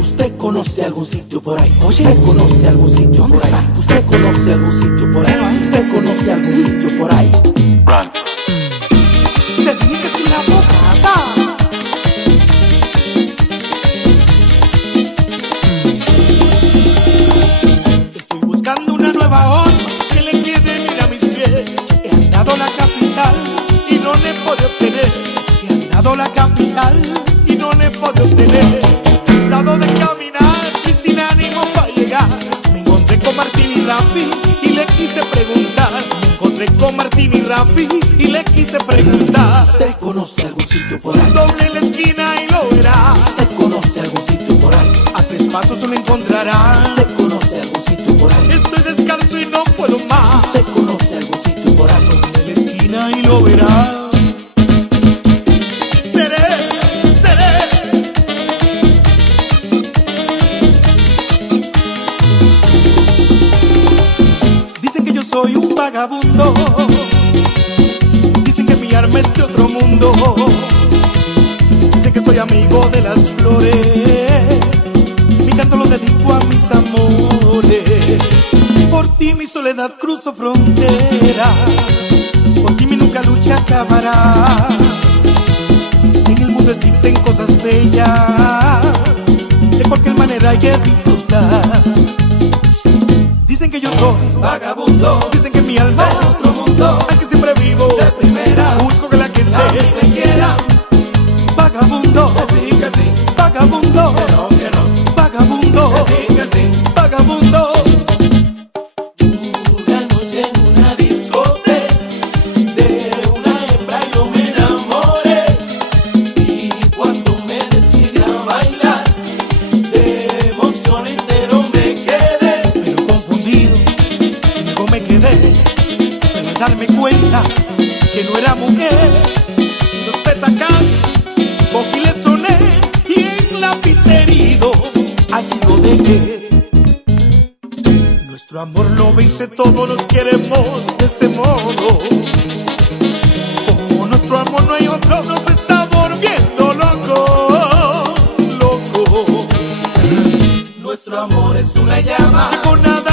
¿Usted conoce algún sitio por ahí? Oye, ¿usted conoce algún sitio por ahí? ¿Usted conoce algún sitio por ahí? ¿Usted conoce algún sitio por ahí? Run. Te dije que sin la bocata. Estoy buscando una nueva onda que le quede bien a mis pies. He andado a la capital y no le puedo obtener. He andado a la capital y no le puedo obtener. Cansado de caminar y sin ánimo para llegar. Me encontré con Martín y Rafi y le quise preguntar. Me encontré con Martín y Rafi y le quise preguntar. ¿Usted conoce algún sitio por ahí? Doble la esquina y lo verá. ¿Usted conoce algún sitio por ahí? A 3 pasos lo encontrará. ¿Usted conoce algún sitio por ahí? Estoy descalzo y no puedo más. ¿Usted conoce algún sitio por ahí? Doble la esquina y lo verá. Soy un vagabundo, dicen que mi alma es de otro mundo, dicen que soy amigo de las flores, mi canto lo dedico a mis amores. Por ti mi soledad cruzo frontera, por ti mi nunca lucha acabará. En el mundo existen cosas bellas, de cualquier manera hay que disfrutar. Dicen que yo soy vagabundo, dicen que mi alma es otro mundo, al que siempre vivo de primera, busco que la gente a mí me quiera. Vagabundo, que sí, vagabundo, que no, vagabundo, que sí, vagabundo. Una noche en una discoteca, de una hembra yo me enamoré, y cuando me decidí a bailar, de emoción entero me quedé. Me quedé, pero darme cuenta que no era mujer. Los petacas cogí, le soné y en la pista herido allí lo dejé. Nuestro amor lo vence todo, nos queremos de ese modo. Como nuestro amor no hay otro, nos está volviendo loco, loco. Nuestro amor es una llama que con nada